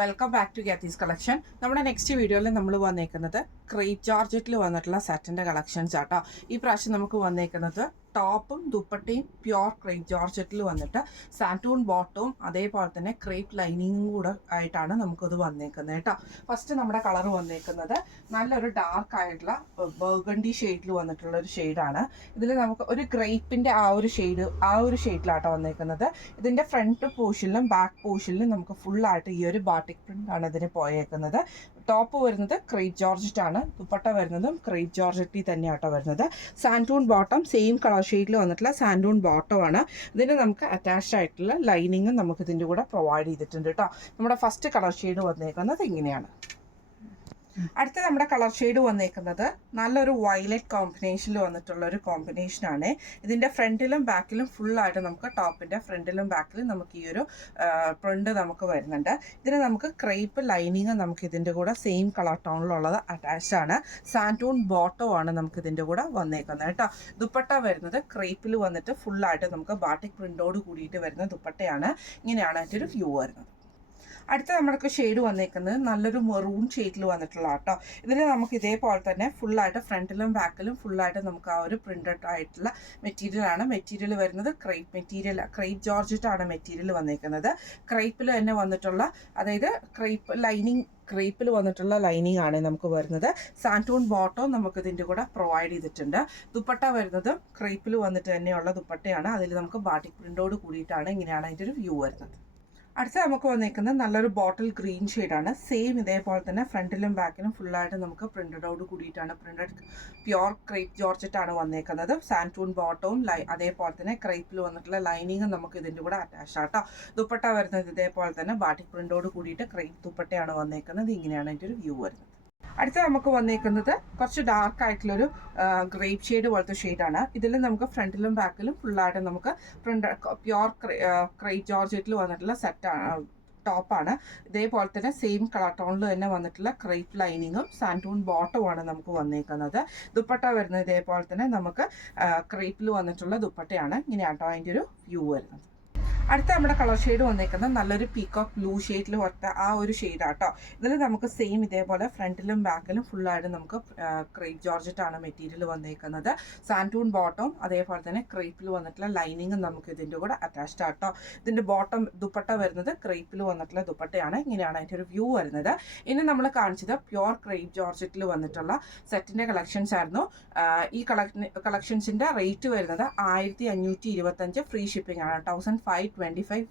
Welcome back to ഗാത്തീസ് collection. നമ്മുടെ next വീഡിയോയിൽ നമ്മൾ വന്നേക്കുന്നത് ക്രേപ്പ് ജോർജറ്റിൽ വന്നിട്ടുള്ള സെറ്റിൻ്റെ കളക്ഷൻസ് ആട്ടോ. ഈ പ്രാവശ്യം നമുക്ക് വന്നേക്കുന്നത് ടോപ്പും ദുപ്പട്ടയും പ്യോർ ക്രേപ്പ് ജോർജറ്റിൽ വന്നിട്ട് സാൻറ്റൂൺ ബോട്ടവും അതേപോലെ തന്നെ ക്രേപ്പ് ലൈനിങ്ങും കൂടെ ആയിട്ടാണ് നമുക്കത് വന്നേക്കുന്നത് കേട്ടോ. ഫസ്റ്റ് നമ്മുടെ കളർ വന്നേക്കുന്നത് നല്ലൊരു ഡാർക്ക് ആയിട്ടുള്ള ബർഗണ്ടി ഷെയ്ഡിൽ വന്നിട്ടുള്ള ഒരു ഷെയ്ഡാണ്. ഇതിൽ നമുക്ക് ഒരു ഗ്രേപ്പിൻ്റെ ആ ഒരു ഷെയ്ഡിലാട്ടോ വന്നേക്കുന്നത്. ഇതിൻ്റെ ഫ്രണ്ട് പോർഷനിലും ബാക്ക് പോർഷനിലും നമുക്ക് ഫുള്ളായിട്ട് ഈ ഒരു ബാട്ടിക് പ്രിൻ്റ് ആണ് ഇതിന് പോയേക്കുന്നത്. ടോപ്പ് വരുന്നത് ക്രേപ്പ് ജോർജറ്റ് ആണ്, ദുപ്പട്ട വരുന്നതും ക്രേപ്പ് ജോർജറ്റിൽ തന്നെയാട്ടോ വരുന്നത്. സാൻറ്റൂൺ ബോട്ടം സെയിം കളർ ഷെയ്ഡിൽ വന്നിട്ടുള്ള സാൻറ്റൂൺ ബോട്ടമാണ്. ഇതിന് നമുക്ക് അറ്റാച്ച്ഡ് ആയിട്ടുള്ള ലൈനിങ്ങും നമുക്ക് ഇതിൻ്റെ കൂടെ പ്രൊവൈഡ് ചെയ്തിട്ടുണ്ട് കേട്ടോ. നമ്മുടെ ഫസ്റ്റ് കളർ ഷെയ്ഡ് വന്നേക്കുന്നത് ഇങ്ങനെയാണ്. അടുത്ത നമ്മുടെ കളർ ഷെയ്ഡ് വന്നേക്കുന്നത് നല്ലൊരു വയലറ്റ് കോമ്പിനേഷനിൽ വന്നിട്ടുള്ള ഒരു കോമ്പിനേഷനാണ്. ഇതിൻ്റെ ഫ്രണ്ടിലും ബാക്കിലും ഫുള്ളായിട്ട് നമുക്ക് ടോപ്പിൻ്റെ ഫ്രണ്ടിലും ബാക്കിലും നമുക്ക് ഈ ഒരു പ്രിൻ്റ് നമുക്ക് വരുന്നുണ്ട്. ഇതിന് നമുക്ക് ക്രേപ്പ് ലൈനിങ് നമുക്ക് ഇതിൻ്റെ കൂടെ സെയിം കളർ ടോണിലുള്ളത് അറ്റാച്ച്ഡ് ആണ്. സാൻറ്റൂൺ ബോട്ടമാണ് നമുക്ക് ഇതിൻ്റെ കൂടെ വന്നേക്കുന്നത് കേട്ടോ. ദുപ്പട്ട വരുന്നത് ക്രേപ്പിൽ വന്നിട്ട് ഫുള്ളായിട്ട് നമുക്ക് ബാട്ടിക് പ്രിൻ്റോട് കൂടിയിട്ട് വരുന്ന ദുപ്പട്ടയാണ്. ഇങ്ങനെയാണ് അതിൻ്റെ ഒരു വ്യൂ വരുന്നത്. അടുത്ത നമ്മൾക്ക് ഷെയ്ഡ് വന്നേക്കുന്നത് നല്ലൊരു മെറൂൺ ഷെയ്ഡിൽ വന്നിട്ടുള്ള കേട്ടോ. ഇതിൽ നമുക്ക് ഇതേപോലെ തന്നെ ഫുള്ളായിട്ട് ഫ്രണ്ടിലും ബാക്കിലും ഫുള്ളായിട്ട് നമുക്ക് ആ ഒരു പ്രിൻ്റഡ് ആയിട്ടുള്ള മെറ്റീരിയലാണ്. മെറ്റീരിയൽ വരുന്നത് ക്രേപ്പ് ജോർജറ്റ് ആണ് മെറ്റീരിയൽ വന്നേക്കുന്നത്. ക്രേപ്പിൽ തന്നെ വന്നിട്ടുള്ള, അതായത് ക്രേപ്പിൽ വന്നിട്ടുള്ള ലൈനിങ് ആണ് നമുക്ക് വരുന്നത്. സാൻറ്റൂൺ ബോട്ടം നമുക്ക് ഇതിൻ്റെ കൂടെ പ്രൊവൈഡ് ചെയ്തിട്ടുണ്ട്. ദുപ്പട്ട വരുന്നത് ക്രേപ്പിൽ വന്നിട്ട് തന്നെയുള്ള ദുപ്പട്ടയാണ്. അതിൽ നമുക്ക് ബാട്ടിക് പ്രിൻ്റോട് കൂടിയിട്ടാണ്. ഇങ്ങനെയാണ് അതിൻ്റെ ഒരു വ്യൂ വരുന്നത്. അടുത്ത നമുക്ക് വന്നേക്കുന്നത് നല്ലൊരു ബോട്ടിൽ ഗ്രീൻ ഷെയ്ഡാണ്. സെയിം ഇതേപോലെ തന്നെ ഫ്രണ്ടിലും ബാക്കിലും ഫുള്ളായിട്ട് നമുക്ക് പ്രിൻ്റഡോട് കൂടിയിട്ടാണ്, പ്രിൻ്റഡ് പ്യോർ ക്രേപ്പ് ജോർജറ്റ് ആണ് വന്നേക്കുന്നത്. സാൻറ്റൂൺ ബോട്ടവും അതേപോലെ തന്നെ ക്രേപ്പിൽ വന്നിട്ടുള്ള ലൈനിങ്ങും നമുക്ക് ഇതിൻ്റെ കൂടെ അറ്റാച്ച് ആട്ടോ. ദുപ്പട്ട വരുന്നത് ഇതേപോലെ തന്നെ ബാട്ടിക് പ്രിൻ്റോട് കൂടിയിട്ട് ക്രേപ്പ് ദുപ്പട്ടയാണ് വന്നേക്കുന്നത്. ഇങ്ങനെയാണ് അതിൻ്റെ ഒരു വ്യൂ വരുന്നത്. അടുത്ത നമുക്ക് വന്നേക്കുന്നത് കുറച്ച് ഡാർക്ക് ആയിട്ടുള്ളൊരു ഗ്രേപ്പ് ഷെയ്ഡ് പോലത്തെ ഷെയ്ഡാണ്. ഇതിൽ നമുക്ക് ഫ്രണ്ടിലും ബാക്കിലും ഫുള്ളായിട്ട് നമുക്ക് പ്യോർ ക്രേപ്പ് ജോർജറ്റിൽ വന്നിട്ടുള്ള ടോപ്പാണ്. ഇതേപോലെ തന്നെ സെയിം കളർ ടോണിൽ തന്നെ വന്നിട്ടുള്ള ക്രേപ്പ് ലൈനിങ്ങും സാൻറ്റൂൺ ബോട്ടവുമാണ് നമുക്ക് വന്നേക്കുന്നത്. ദുപ്പട്ട വരുന്നത് ഇതേപോലെ തന്നെ നമുക്ക് ക്രേപ്പിൽ വന്നിട്ടുള്ള ദുപ്പട്ടയാണ്. ഇങ്ങനെയാട്ടോ അതിൻ്റെ ഒരു വ്യൂ വരുന്നത്. അടുത്ത നമ്മുടെ കളർ ഷെയ്ഡ് വന്നേക്കുന്നത് നല്ലൊരു പീകോക്ക് ബ്ലൂ ഷെയ്ഡിൽ വരത്ത ആ ഒരു ഷെയ്ഡാട്ടോ. ഇതിൽ നമുക്ക് സെയിം ഇതേപോലെ ഫ്രണ്ടിലും ബാക്കിലും ഫുള്ളായിട്ട് നമുക്ക് ക്രേപ്പ് ജോർജറ്റ് ആണ് മെറ്റീരിയൽ വന്നേക്കുന്നത്. സാൻറ്റൂൺ ബോട്ടം അതേപോലെ തന്നെ ക്രേപ്പിൽ വന്നിട്ടുള്ള ലൈനിങ്ങും നമുക്ക് ഇതിൻ്റെ കൂടെ അറ്റാച്ച്ഡ് ആട്ടോ. ഇതിൻ്റെ ബോട്ടം ദുപ്പട്ട വരുന്നത് ക്രേപ്പിൽ വന്നിട്ടുള്ള ദുപ്പട്ടയാണ്. ഇങ്ങനെയാണ് അതിൻ്റെ ഒരു വ്യൂ വരുന്നത്. ഇനി നമ്മൾ കാണിച്ചത് പ്യോർ ക്രേപ്പ് ജോർജറ്റിൽ വന്നിട്ടുള്ള സെറ്റിൻ്റെ കളക്ഷൻസ് ആയിരുന്നു. ഈ കളക്ഷൻസിൻ്റെ റേറ്റ് വരുന്നത് 1525 ഫ്രീ ഷിപ്പിംഗ് ആണ്. 1525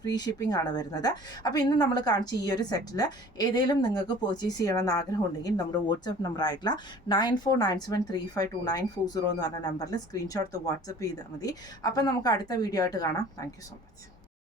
ഫ്രീ ഷിപ്പിംഗ് ആണ് വരുന്നത്. അപ്പോൾ ഇന്ന് നമ്മൾ കാണിച്ച ഈ ഒരു സെറ്റിൽ ഏതെങ്കിലും നിങ്ങൾക്ക് പർച്ചേസ് ചെയ്യണമെന്ന് ആഗ്രഹം ഉണ്ടെങ്കിൽ നമ്മുടെ വാട്സപ്പ് നമ്പർ ആയിട്ടുള്ള 9497352940 എന്ന് പറഞ്ഞ നമ്പറിൽ സ്ക്രീൻഷോട്ട് വാട്സപ്പ് ചെയ്താൽ മതി. അപ്പം നമുക്ക് അടുത്ത വീഡിയോ ആയിട്ട് കാണാം. Thank you so much.